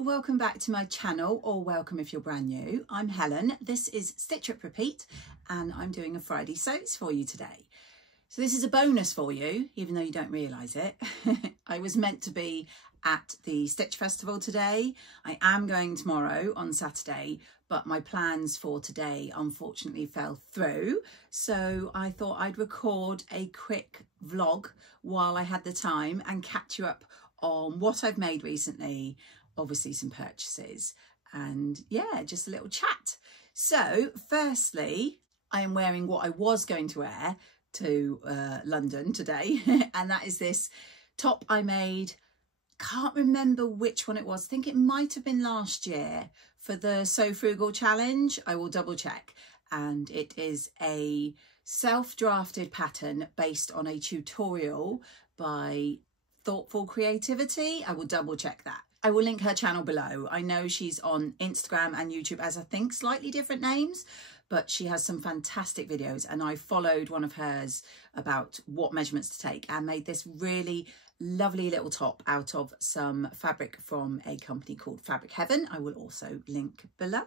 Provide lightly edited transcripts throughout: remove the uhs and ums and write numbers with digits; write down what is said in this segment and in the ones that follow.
welcome back to my channel, or welcome if you're brand new. I'm Helen, this is Stitch Rip Repeat, and I'm doing a Friday sews for you today. So this is a bonus for you, even though you don't realise it. I was meant to be at the Stitch Festival today. I am going tomorrow on Saturday, but my plans for today unfortunately fell through. So I thought I'd record a quick vlog while I had the time and catch you up on what I've made recently, obviously some purchases, and yeah, just a little chat. So firstly, I am wearing what I was going to wear to London today, and that is this top I made. Can't remember which one it was. I think it might have been last year for the Sew Frugal challenge. I will double check. And it is a self-drafted pattern based on a tutorial by Thoughtful Creativity. I will double check that. I will link her channel below. I know she's on Instagram and YouTube as I think slightly different names, but she has some fantastic videos, and I followed one of hers about what measurements to take and made this really lovely little top out of some fabric from a company called Fabric Heaven. I will also link below.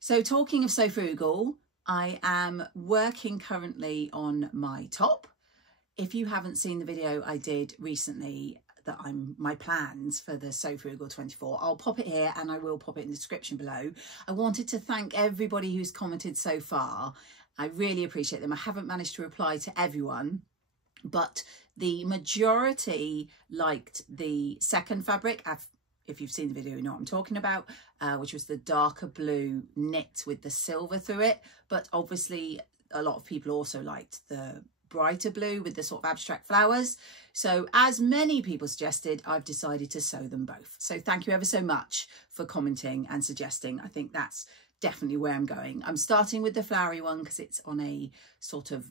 So talking of Sew Frugal, I am working currently on my top. If you haven't seen the video I did recently, that my plans for the Sew Frugal 24, I'll pop it here and I will pop it in the description below. I wanted to thank everybody who's commented so far. I really appreciate them. I haven't managed to reply to everyone, but the majority liked the second fabric. If you've seen the video, you know what I'm talking about, which was the darker blue knit with the silver through it. But obviously a lot of people also liked the brighter blue with the sort of abstract flowers. So as many people suggested, I've decided to sew them both. So thank you ever so much for commenting and suggesting. I think that's definitely where I'm going. I'm starting with the flowery one because it's on a sort of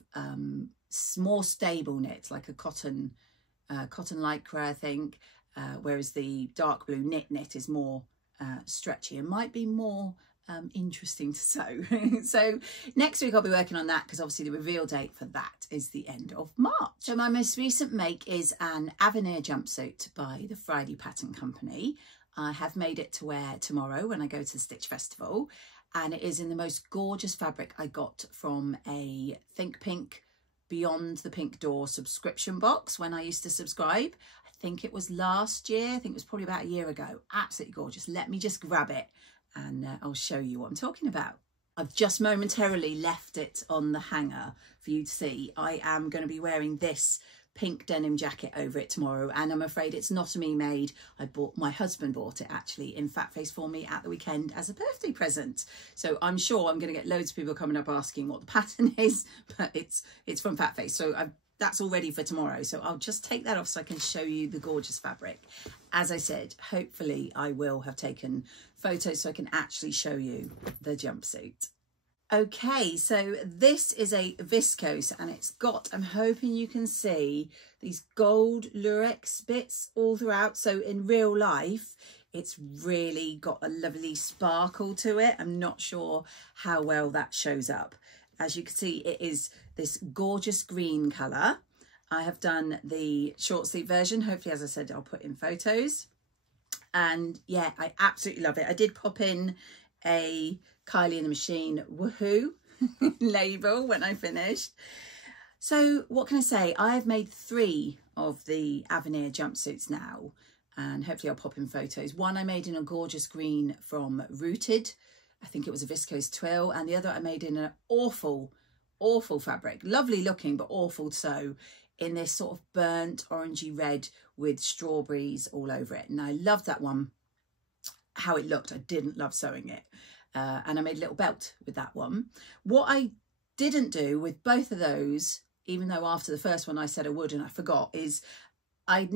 more stable knit, like a cotton lycra, I think, whereas the dark blue knit is more stretchy and might be more interesting to sew. So next week I'll be working on that because obviously the reveal date for that is the end of March. So my most recent make is an Avenir Jumpsuit by the Frida pattern company. I have made it to wear tomorrow when I go to the Stitch Festival, and it is in the most gorgeous fabric I got from a Think Pink Beyond the Pink Door subscription box when I used to subscribe. I think it was last year. I think it was probably about a year ago. Absolutely gorgeous. Let me just grab it and I'll show you what I'm talking about. I've just momentarily left it on the hanger for you to see. I am going to be wearing this pink denim jacket over it tomorrow, and I'm afraid it's not a me made. My husband bought it actually in Fat Face for me at the weekend as a birthday present. So I'm sure I'm going to get loads of people coming up asking what the pattern is, but it's from Fat Face. So that's all ready for tomorrow. So I'll just take that off so I can show you the gorgeous fabric. As I said, hopefully I will have taken photos so I can actually show you the jumpsuit. Okay, so this is a viscose, and it's got, I'm hoping you can see these gold lurex bits all throughout. So in real life, it's really got a lovely sparkle to it. I'm not sure how well that shows up. As you can see, it is this gorgeous green colour. I have done the short sleeve version. Hopefully, as I said, I'll put in photos. And yeah, I absolutely love it. I did pop in a Kylie in the Machine woohoo label when I finished. So what can I say? I have made 3 of the Avenir jumpsuits now, and hopefully I'll pop in photos. One I made in a gorgeous green from Rooted. I think it was a viscose twill, and the other I made in an awful fabric, lovely looking but awful to sew, in this sort of burnt orangey red with strawberries all over it. And I loved that one, how it looked. I didn't love sewing it, and I made a little belt with that one. What I didn't do with both of those, even though after the first one I said I would and I forgot, is I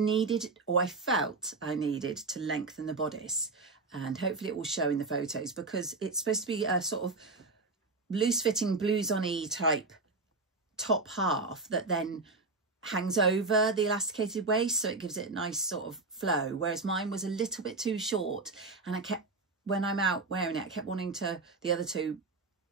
felt I needed to lengthen the bodice. And hopefully it will show in the photos, because it's supposed to be a sort of loose fitting blouse-on-y type top half that then hangs over the elasticated waist, so it gives it a nice sort of flow, whereas mine was a little bit too short, and when I'm out wearing it, I kept wanting the other two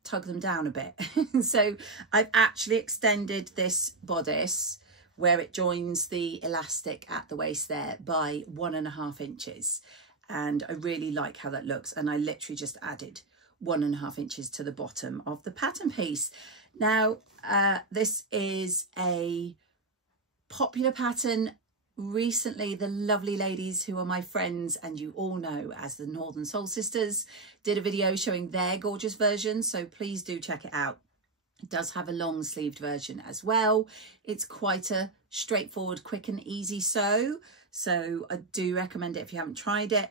tug them down a bit. So I've actually extended this bodice where it joins the elastic at the waist there by 1.5 inches. and I really like how that looks. And I literally just added 1.5 inches to the bottom of the pattern piece. Now, this is a popular pattern. Recently, the lovely ladies who are my friends and you all know as the Northern Soul Sisters did a video showing their gorgeous version, so please do check it out. It does have a long sleeved version as well. It's quite a straightforward, quick and easy sew, so I do recommend it if you haven't tried it.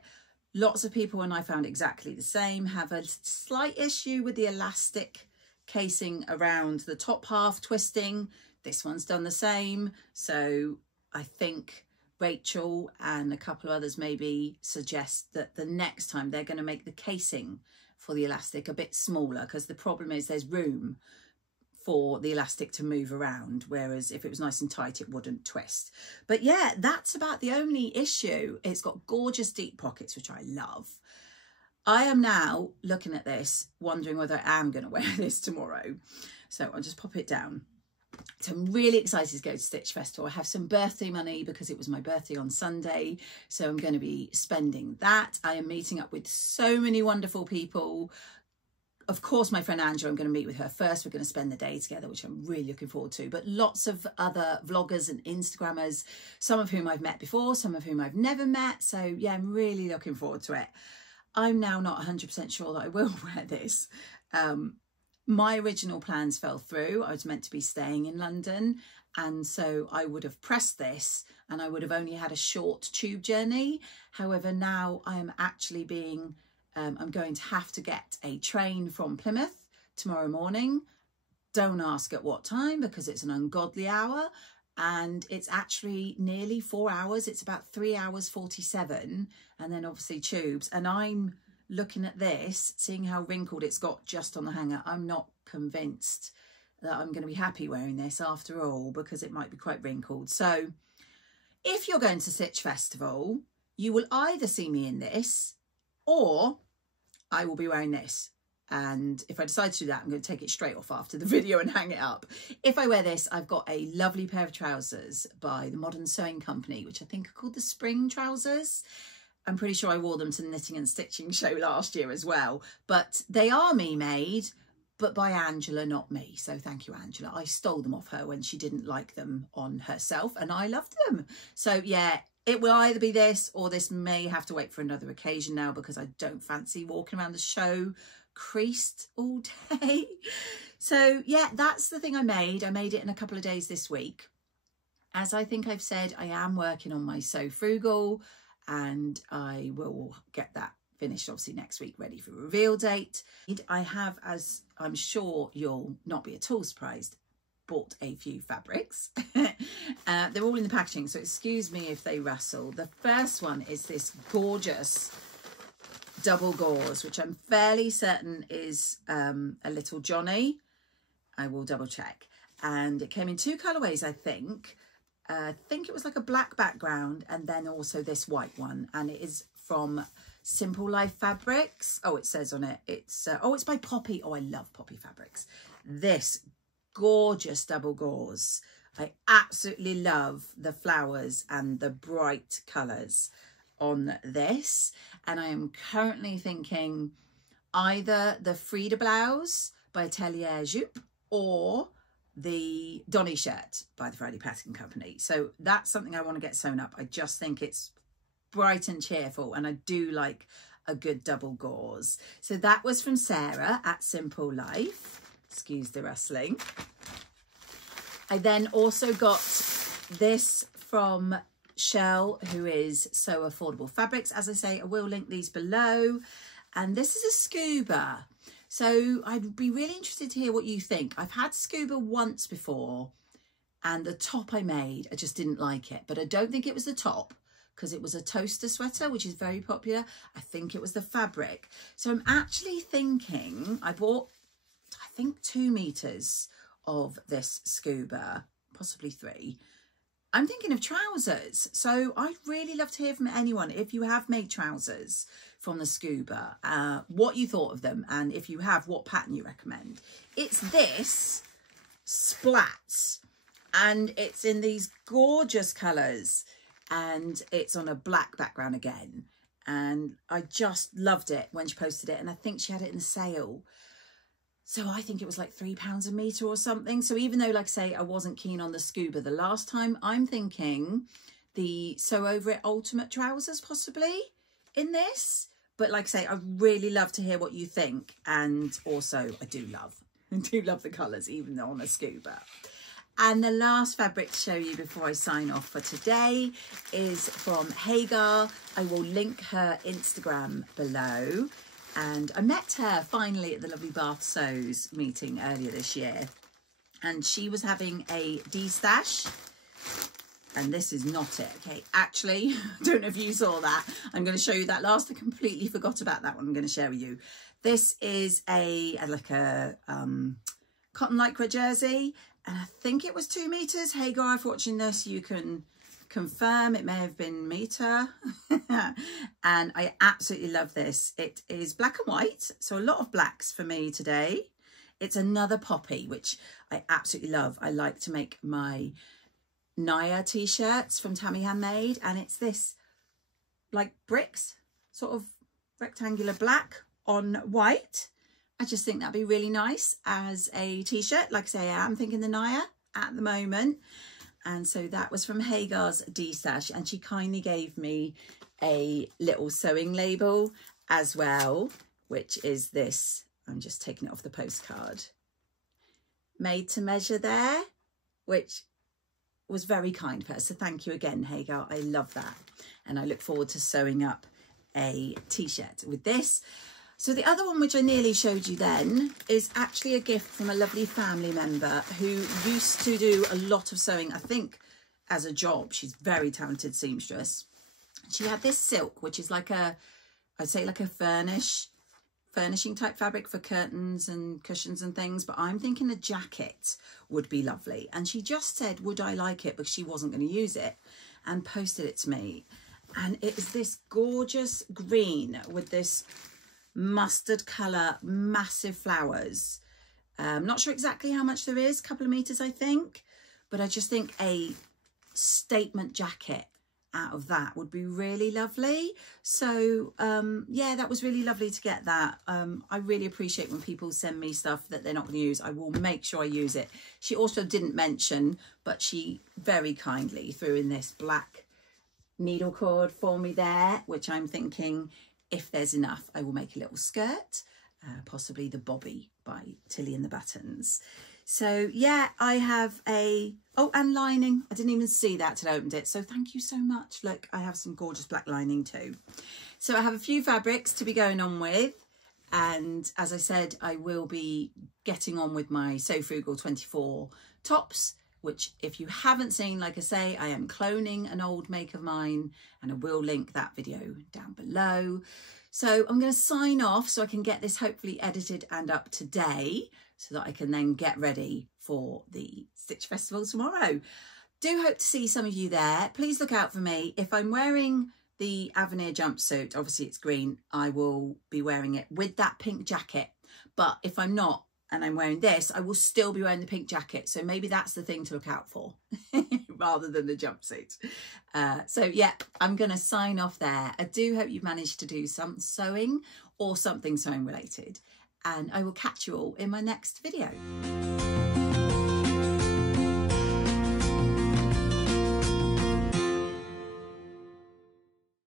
Lots of people, and I found exactly the same, have a slight issue with the elastic casing around the top half twisting. This one's done the same, so I think Rachel and a couple of others maybe suggest that the next time they're going to make the casing for the elastic a bit smaller, because the problem is there's room for the elastic to move around, whereas if it was nice and tight it wouldn't twist. But yeah, that's about the only issue. It's got gorgeous deep pockets, which I love. I am now looking at this wondering whether I am going to wear this tomorrow, so I'll just pop it down. So I'm really excited to go to Stitch Festival. I have some birthday money because it was my birthday on Sunday, so I'm going to be spending that. I am meeting up with so many wonderful people. Of course, my friend Angela, I'm going to meet with her first. We're going to spend the day together, which I'm really looking forward to. But lots of other vloggers and Instagrammers, some of whom I've met before, some of whom I've never met. So yeah, I'm really looking forward to it. I'm now not 100% sure that I will wear this. My original plans fell through. I was meant to be staying in London, and so I would have pressed this and I would have only had a short tube journey. However, now I am actually being, I'm going to have to get a train from Plymouth tomorrow morning. Don't ask at what time because it's an ungodly hour, and it's actually nearly 4 hours. It's about 3 hours 47, and then obviously tubes. And I'm looking at this, seeing how wrinkled it's got just on the hanger. I'm not convinced that I'm going to be happy wearing this after all, because it might be quite wrinkled. So if you're going to Stitch Festival, you will either see me in this or I will be wearing this. And if I decide to do that, I'm going to take it straight off after the video and hang it up. If I wear this, I've got a lovely pair of trousers by the Modern Sewing Company, which I think are called the spring trousers. I'm pretty sure I wore them to the Knitting and Stitching show last year as well. But they are me made, but by Angela, not me. So thank you, Angela. I stole them off her when she didn't like them on herself, and I loved them. So yeah, it will either be this or this may have to wait for another occasion now, because I don't fancy walking around the show creased all day. So yeah, that's the thing I made. I made it in a couple of days this week. As I think I've said, I am working on my Sew Frugal, and I will get that finished obviously next week, ready for reveal date. I have, as I'm sure you'll not be at all surprised, bought a few fabrics. They're all in the packaging, so excuse me if they rustle. The first one is this gorgeous double gauze, which I'm fairly certain is a little Johnny. I will double check. And it came in 2 colorways, I think. I think it was like a black background and then also this white one, and it is from Simple Life Fabrics. Oh, it says on it, it's it's by Poppy. Oh, I love Poppy fabrics. This gorgeous double gauze. I absolutely love the flowers and the bright colours on this, and I am currently thinking either the Frida blouse by Atelier Jupe or the Donny shirt by the Friday Pattern Company. So that's something I want to get sewn up. I just think it's bright and cheerful, and I do like a good double gauze. So that was from Sarah at Simple Life. Excuse the rustling. I then also got this from Shell, who is Sew Affordable Fabrics. As I say, I will link these below. And this is a scuba. So I'd be really interested to hear what you think. I've had scuba once before, and the top I made, I just didn't like it. But I don't think it was the top, because it was a toaster sweater, which is very popular. I think it was the fabric. So I'm actually thinking, I bought, I think 2 meters of this scuba, possibly 3. I'm thinking of trousers. So I'd really love to hear from anyone, if you have made trousers from the scuba, what you thought of them, and if you have, what pattern you recommend. It's this Splats, and it's in these gorgeous colours, and it's on a black background again. and I just loved it when she posted it, and I think she had it in a sale. So I think it was like £3 a metre or something. So even though, like I say, I wasn't keen on the scuba the last time, I'm thinking the Sew Over It Ultimate trousers possibly in this. But like I say, I really love to hear what you think. And also I do love the colours, even though on a scuba. And the last fabric to show you before I sign off for today is from Hagar. I will link her Instagram below. And I met her finally at the lovely Bath Sews meeting earlier this year. And she was having a de-stash. And this is not it, okay? Actually, I don't know if you saw that. I'm going to show you that last. I completely forgot about that one. I'm going to share with you. This is like a cotton lycra jersey. And I think it was 2 meters. Hagar, if watching this, you can confirm it may have been meter. And I absolutely love this. It is black and white, so a lot of blacks for me today. It's another poppy, which I absolutely love. I like to make my Naya t-shirts from Tammy Handmade, and it's this like bricks, sort of rectangular black on white. I just think that'd be really nice as a t-shirt. Like I say, I am thinking the Naya at the moment. And so that was from Hagar's D-Stash, and she kindly gave me a little sewing label as well, which is this. I'm just taking it off the postcard. Made to measure there, which was very kind of her. So thank you again, Hagar. I love that. And I look forward to sewing up a t-shirt with this. So the other one, which I nearly showed you then, is actually a gift from a lovely family member who used to do a lot of sewing, I think, as a job. She's a very talented seamstress. She had this silk, which is like a, I'd say like a furnishing type fabric for curtains and cushions and things. But I'm thinking a jacket would be lovely. And she just said, would I like it? Because she wasn't going to use it, and posted it to me. And it is this gorgeous green with this mustard colour, massive flowers. Not sure exactly how much there is, a couple of meters I think, but I just think a statement jacket out of that would be really lovely. So yeah, that was really lovely to get that. I really appreciate when people send me stuff that they're not going to use. I will make sure I use it. She also didn't mention, but she very kindly threw in this black needle cord for me there, which I'm thinking, if there's enough, I will make a little skirt, possibly the Bobbie by Tilly and the Buttons. So yeah, I have a, oh, and lining. I didn't even see that till I opened it. So thank you so much. Look, I have some gorgeous black lining too. So I have a few fabrics to be going on with. And as I said, I will be getting on with my Sew Frugal 24 tops, which if you haven't seen, like I say, I am cloning an old make of mine, and I will link that video down below. So I'm going to sign off so I can get this hopefully edited and up today, so that I can then get ready for the Stitch Festival tomorrow. Do hope to see some of you there. Please look out for me. If I'm wearing the Avenir jumpsuit, obviously it's green, I will be wearing it with that pink jacket. But if I'm not, and I'm wearing this, I will still be wearing the pink jacket. So maybe that's the thing to look out for rather than the jumpsuit. So yeah, I'm going to sign off there. I do hope you've managed to do some sewing or something sewing related. And I will catch you all in my next video.